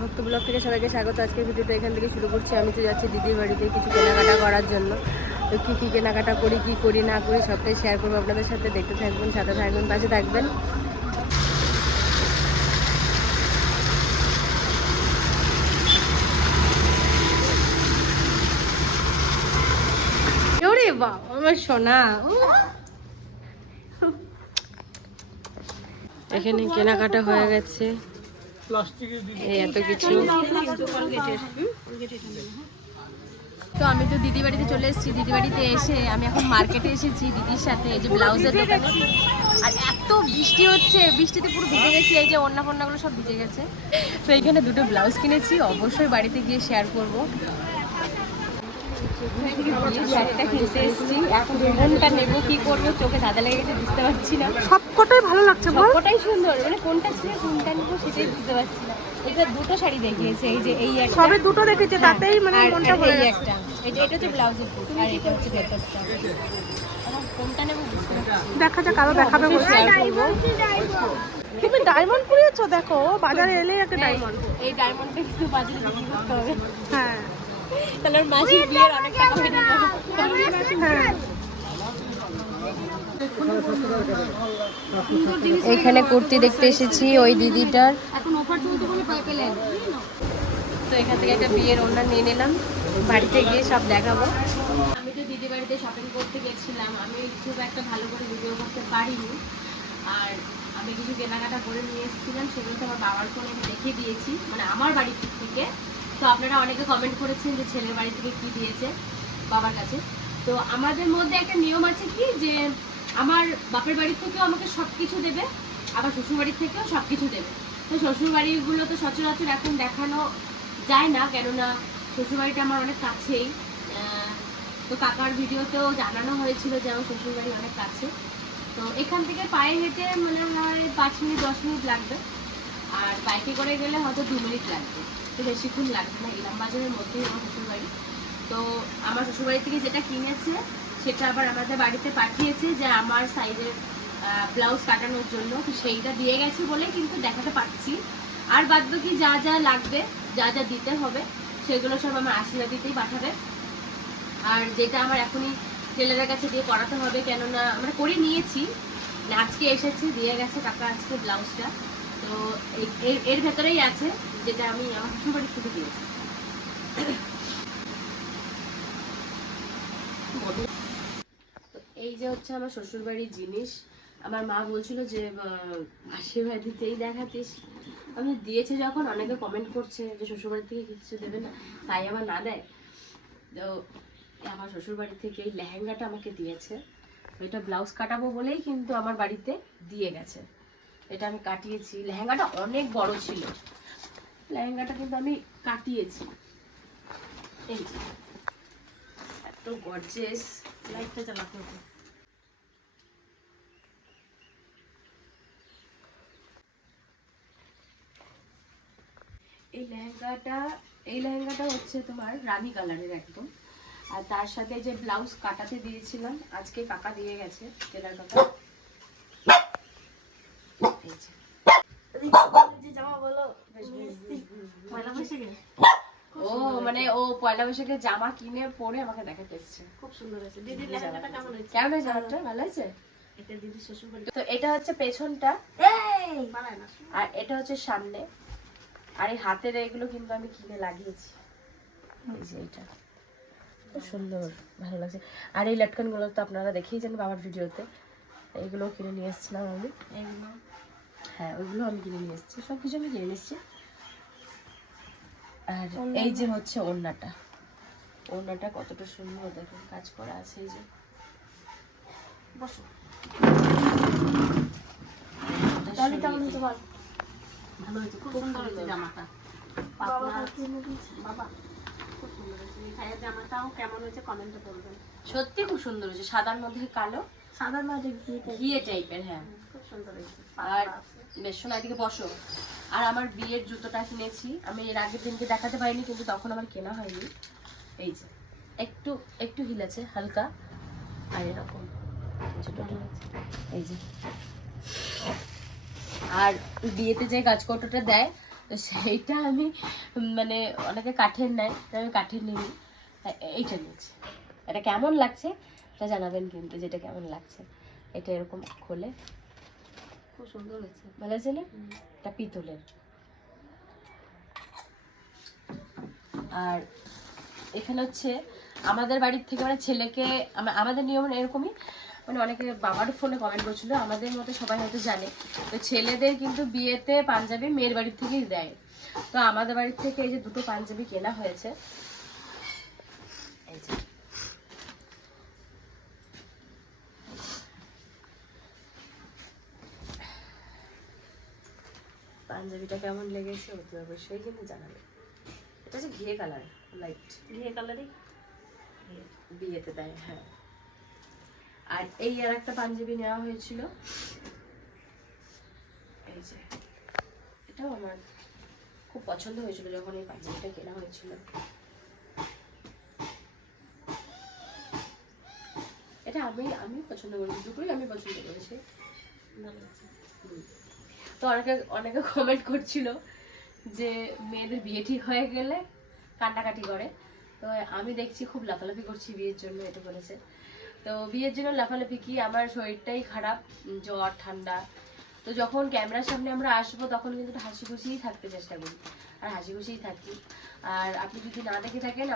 ভক্ত ব্লগ থেকে সবাইকে স্বাগত। আজকের ভিডিওটা এখান থেকে শুরু করছি। আমি তো যাচ্ছি দিদির বাড়িতে কিছু কেনাকাটা করার জন্য। তো কী কেনাকাটা করি, কী করি না করি সবটাই শেয়ার করবো আপনাদের সাথে। দেখতে থাকবেন, সাথে থাকবেন, পাশে থাকবেন। ওরে বাবা আমার সোনা, এখানে কেনাকাটা হয়ে গেছে, এই এত কিছু। তো আমি তো দিদি বাড়িতে চলে এসেছি। দিদি বাড়িতে এসে আমি এখন মার্কেটে এসেছি দিদির সাথে, এই যে ব্লাউজের দোকানে। আর এত বৃষ্টি হচ্ছে, বৃষ্টিতে পুরো ভিজে গেছি, এই যে ওড়না ফোড়নাগুলো সব ভিজে গেছে। তো এইখানে দুটো ব্লাউজ কিনেছি, অবশ্যই বাড়িতে গিয়ে শেয়ার করবো। শাড়িটা কিনতে এসেছি, এখন কোনটা নেবো কি করবো চোখে ধাঁধা লেগে গেছে, বুঝতে পারছি না। সবকটাই ভালো লাগছে, সবকটাই সুন্দর, মানে কোনটা ছেড়ে কোনটা নেবো সেটাই বুঝতে পারছি না। এটা দুটো শাড়ি দেখিয়েছে, এই যে এই একটা, সবে দুটো দেখেছে, তাতেই মানে মনটা ভরে এই যাচ্ছে। একটা, এটা হচ্ছে ব্লাউজের পিস আর এটা হচ্ছে ভেতরটা। এখন কোনটা নেবো বুঝতে পারছি না। দেখা যাক, আরো দেখাবে বলছে। তুমি ডায়মন্ড পরিয়েছো, দেখো বাজারে এলেই একটা ডায়মন্ড। এই ডায়মন্ডটা কিন্তু বাজারে বিক্রি করতে হবে। হ্যাঁ তাহলে ওর মাসির বিয়ের অনেক টাকা হয়ে যাবে। হ্যাঁ। এইখানে কুর্তি দেখতে এসেছি ওই দিদিটার। তো এখান থেকে একটা বিয়ের ওড়না নিয়ে নিলাম, বাড়িতে গিয়ে সব দেখাবো। আমি তো দিদি বাড়িতে শপিং করতে গেছিলাম, আমি খুব একটা ভালো করে ভিডিও করতে পারিনি। আর আমি কিছু কেনাকাটা করে নিয়ে এসেছিলাম, সেগুলো তো আমার বাবার ফোনে দেখিয়ে দিয়েছি, মানে আমার বাড়ির থেকে। তো আপনারা অনেকে কমেন্ট করেছেন যে ছেলের বাড়ি থেকে কি দিয়েছে বাবার কাছে। তো আমাদের মধ্যে একটা নিয়ম আছে কি, যে আমার বাপের বাড়ি থেকেও আমাকে সব কিছু দেবে, আবার শ্বশুর বাড়ির থেকেও সব কিছু দেবে। তো শ্বশুর বাড়িগুলো তো সচরাচর এখন দেখানো যায় না, কেননা শ্বশুরবাড়িটা আমার অনেক কাছেই। তো কাকার ভিডিওতেও জানানো হয়েছিল যে আমার শ্বশুরবাড়ি অনেক কাছে। তো এখান থেকে পায়ে হেঁটে মনে হয় 5 মিনিট 10 মিনিট লাগবে, আর বাইকে করে গেলে হয়তো 2 মিনিট লাগবে। তো বেশিক্ষণ লাগবে না, ইলাম বাজারের মধ্যেই আমার শ্বশুরবাড়ি। তো আমার শ্বশুরবাড়ি থেকে যেটা কিনেছে সেটা আবার আমাদের বাড়িতে পাঠিয়েছে, যে আমার সাইজের ব্লাউজ কাটানোর জন্য। তো সেইটা দিয়ে গেছে বলে কিন্তু দেখাতে পারছি। আর বাদ বাকি যা যা লাগবে, যা যা দিতে হবে, সেগুলো সব আমার আশীর্বাদিতেই পাঠাবে। আর যেটা আমার এখনই টেলারের কাছে দিয়ে করাতে হবে, কেননা আমরা করে নিয়েছি, আজকে এসেছে দিয়ে গেছে কাকা আজকে ব্লাউজটা। তো এর ভেতরেই আছে যেটা আমি আমার শ্বশুরবাড়ির থেকে দিয়েছি। এই যে হচ্ছে আমার শ্বশুরবাড়ির জিনিস। আমার মা বলছিল যে আশীর্বাদ দিতেই দেখাতিস। আমি দিয়েছে যখন, অনেকে কমেন্ট করছে যে শ্বশুরবাড়ি থেকে কিছু দেবে না, তাই আবার না দেয়। তো আমার শ্বশুরবাড়ি থেকে এই লেহেঙ্গাটা আমাকে দিয়েছে। এটা ব্লাউজ কাটাবো বলেই কিন্তু আমার বাড়িতে দিয়ে গেছে। এটা আমি কাটিয়েছি, লেহেঙ্গাটা অনেক বড় ছিল, লেহেঙ্গাটা কিন্তু আমি কাটিয়েছি। এই যে এত গর্জিয়াস, লাইটটা চালাতে হবে। এই লেহেঙ্গাটা হচ্ছে তোমার রানী কালারের একদম। আর তার সাথে যে ব্লাউজ কাটাতে দিয়েছিলাম আজকে কাকা দিয়ে গেছে, টেলার কাকা। ও মানে ও পয়লা বৈশাখে জামা কিনে পরে আমাকে দেখাতে এসেছে। খুব সুন্দর হয়েছে দিদির লেহেঙ্গাটা। কেমন হয়েছে? কেমন হয়েছে জামাটা? ভালো হয়েছে। এটা দিদির শ্বশুরবাড়ি। তো এটা হচ্ছে পেছনটা, আর এটা হচ্ছে সামনে। আর এই হাতের এগুলো কিন্তু আমি কিনে লাগিয়েছি, এই যে এটা খুব সুন্দর, ভালো লাগছে। আর এই লটকানগুলো তো আপনারা দেখেইছেন বাবার ভিডিওতে, এইগুলোও কিনে নিয়ে এসেছিলাম আমি। এগুলো হ্যাঁ, ওইগুলো আমি কিনে নিয়ে এসেছি, সব কিছু আমি কিনে নিয়ে এসেছি। আর এই যে হচ্ছে ওড়নাটা, ওড়নাটা কতটা সুন্দর দেখুন, কাজ করা আছে। এই যে বসো, তাহলে কেমন হয়েছে বল? ভালো হয়েছে, খুব সুন্দর হয়েছে জামাটা। বাবা খুব সুন্দর হয়েছে। মিঠাইয়ের জামাটাও কেমন হয়েছে কমেন্টে বলবেন। সত্যি খুব সুন্দর হয়েছে, সাদার মধ্যে কালো, সাদার মধ্যে ঘিয়ে টাইপের। হ্যাঁ খুব সুন্দর হয়েছে। আর বেশ শোনা, এদিকে বসো। আর আমার বিয়ের জুতোটা কিনেছি আমি, এর আগের দিনকে দেখাতে পারিনি, কিন্তু তখন আমার কেনা হয়নি। এই যে একটু একটু হিল আছে হালকা, আর এরকম এই যে। আর বিয়েতে যে গাছকৌটোটা দেয় তো সেইটা আমি মানে অনেকে কাঠের নেয়, তো আমি কাঠের নিই, এইটা নিয়েছি। এটা কেমন লাগছে এটা জানাবেন কিন্তু, যেটা কেমন লাগছে। এটা এরকম খোলে, খুব সুন্দর হয়েছে, ভালো হয়েছে না? এটা পিতলের। আর এখানে হচ্ছে আমাদের বাড়ির থেকে মানে ছেলেকে, আমাদের নিয়ম এরকমই, মানে অনেকে বাবার ফোনে কমেন্ট করছিল, আমাদের মতো সবাই হয়তো জানে, তো ছেলেদের কিন্তু বিয়েতে পাঞ্জাবি মেয়ের বাড়ির থেকেই দেয়। তো আমাদের বাড়ির থেকে এই যে দুটো পাঞ্জাবি কেনা হয়েছে, এই যে পাঞ্জাবিটা কেমন লেগেছে অতি অবশ্যই কিন্তু জানাবে। এটা হচ্ছে ঘিয়ে কালার, লাইট ঘিয়ে কালারই বিয়েতে দেয়। হ্যাঁ, আর এই আর একটা পাঞ্জাবি নেওয়া হয়েছিল, এই যে এটাও আমার খুব পছন্দ হয়েছিল যখন এই পাঞ্জাবিটা কেনা হয়েছিল। এটা আমি পছন্দ করেছি, দুটোই আমি পছন্দ করেছি। তো অনেকে কমেন্ট করছিল যে মেয়েদের বিয়ে ঠিক হয়ে গেলে কান্নাকাটি করে, তো আমি দেখছি খুব লাফালাফি করছি বিয়ের জন্য, এটা বলেছে। তো বিয়ের জন্য লাফালাফি কি, আমার শরীরটাই খারাপ, জ্বর ঠান্ডা। তো যখন ক্যামেরার সামনে আমরা আসবো তখন কিন্তু হাসি খুশিই থাকতে চেষ্টা করি, আর হাসি খুশিই থাকি। আর আপনি যদি না দেখে থাকেন,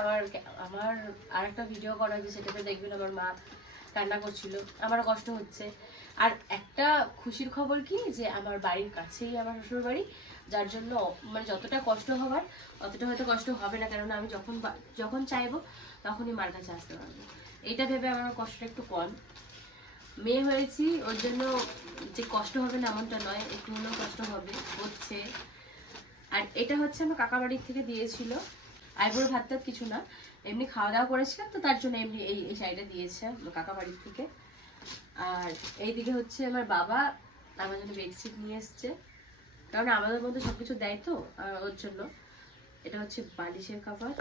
আমার আর একটা ভিডিও করা হয়েছে, সেটাতে দেখবেন আমার মা কান্না করছিল, আমারও কষ্ট হচ্ছে। আর একটা খুশির খবর কি, যে আমার বাড়ির কাছেই আমার শ্বশুর বাড়ি, যার জন্য মানে যতটা কষ্ট হবার অতটা হয়তো কষ্ট হবে না, কারণ আমি যখন চাইবো তখনই মার কাছে আসতে পারবো। এইটা ভেবে আমার কষ্টটা একটু কম। মেয়ে হয়েছি ওর জন্য যে কষ্ট হবে না এমনটা নয়, একটু হলেও কষ্ট হবে, হচ্ছে। আর এটা হচ্ছে আমার কাকা বাড়ির থেকে দিয়েছিল, আইবুড়ো ভাত টাত কিছু না, এমনি খাওয়া দাওয়া করেছিলাম, তো তার জন্য এমনি এই শাড়িটা দিয়েছে আমার কাকা বাড়ির থেকে। আর এইদিকে হচ্ছে আমার বাবা আমার জন্য বেডশিট নিয়ে এসছে, কারণ আমাদের মধ্যে সবকিছু দেয় তো, ওর জন্য। এটা হচ্ছে বালিশের কাভার,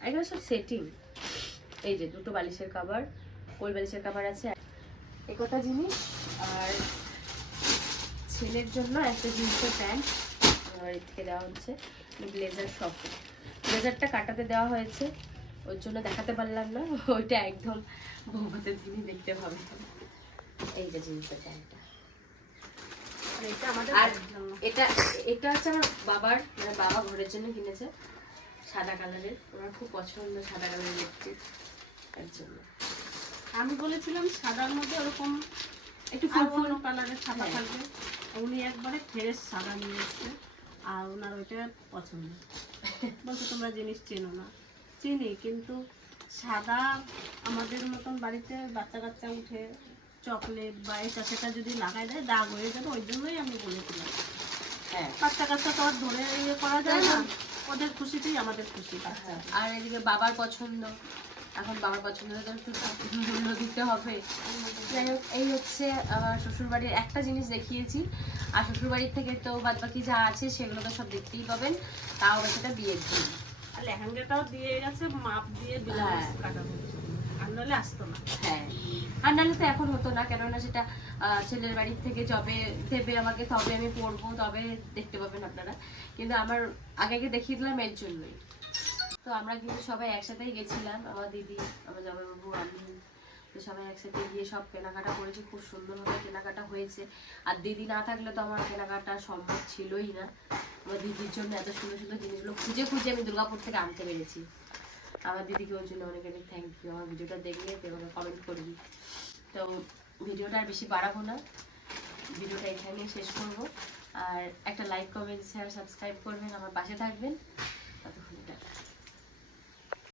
আর এটা সব সেটিং। এই যে দুটো বালিশের কাভার, কোল বালিশের কাভার আছে, এই কটা জিনিস। আর ছেলের জন্য একটা জিন্সের প্যান্ট আমার এর থেকে দেওয়া হচ্ছে, ব্লেজার সব। ব্লেজারটা কাটাতে দেওয়া হয়েছে, ওর জন্য দেখাতে পারলাম না, ওইটা একদম বৌভাতের দিনই দেখতে হবে। এই যে জিন্সের প্যান্টটা, আর এটা হচ্ছে আমার বাবার, মানে বাবা ঘরের জন্য কিনেছে, সাদা কালারের, আমার খুব পছন্দ সাদা কালারের লিপস্টিক, এর জন্য। আমি বলেছিলাম সাদার মধ্যে ওরকম একটু ফুল কালারের ছাপা থাকবে, উনি একবারে ফ্রেশ সাদা নিয়ে এসছে, আর ওনার ওইটা পছন্দ। বলছে তোমরা জিনিস চেনো না, চিনি, কিন্তু সাদা আমাদের মতন বাড়িতে বাচ্চা কাচ্চা উঠে চকলেট বা এটা সেটা যদি লাগাই দেয় দাগ হয়ে যাবে, ওই জন্যই আমি বলেছিলাম। হ্যাঁ, বাচ্চা কাচ্চা তো আর ধরে ইয়ে করা যায় না, ওদের খুশিতেই আমাদের খুশি। আর এদিকে বাবার পছন্দ, এখন বাবার পছন্দ তো একটু মূল্য দিতে হবে। যাই হোক, এই হচ্ছে আমার শ্বশুরবাড়ির একটা জিনিস দেখিয়েছি, আর শ্বশুরবাড়ির থেকে তো বাদ বাকি যা আছে সেগুলো তো সব দেখতেই পাবেন, তাও সেটা বিয়ের দিন। আর লেহেঙ্গাটাও দিয়ে গেছে, মাপ দিয়ে ব্লাউজ কাটা হচ্ছে, আর নাহলে আসতো না। হ্যাঁ, আর নাহলে তো এখন হতো না, কেননা সেটা ছেলের বাড়ির থেকে যবে দেবে আমাকে তবে আমি পরবো, তবে দেখতে পাবেন আপনারা। কিন্তু আমার আগে দেখিয়ে দিলাম এর জন্যই। তো আমরা কিন্তু সবাই একসাথেই গেছিলাম, আমার দিদি, আমার জামাইবাবু, আমি, তো সবাই একসাথে গিয়ে সব কেনাকাটা করেছি, খুব সুন্দরভাবে কেনাকাটা হয়েছে। আর দিদি না থাকলে তো আমার কেনাকাটা সম্ভব ছিলই না। আমার দিদির জন্য এত সুন্দর সুন্দর জিনিসগুলো খুঁজে খুঁজে আমি দুর্গাপুর থেকে আনতে পেরেছি। আমার দিদিকে ওর জন্য অনেক অনেক থ্যাংক ইউ। আমার ভিডিওটা দেখলে এভাবে কমেন্ট করবি। তো ভিডিওটা আর বেশি বাড়াবো না, ভিডিওটা এখানেই শেষ করবো। আর একটা লাইক, কমেন্ট, শেয়ার, সাবস্ক্রাইব করবেন, আমার পাশে থাকবেন। ততক্ষণ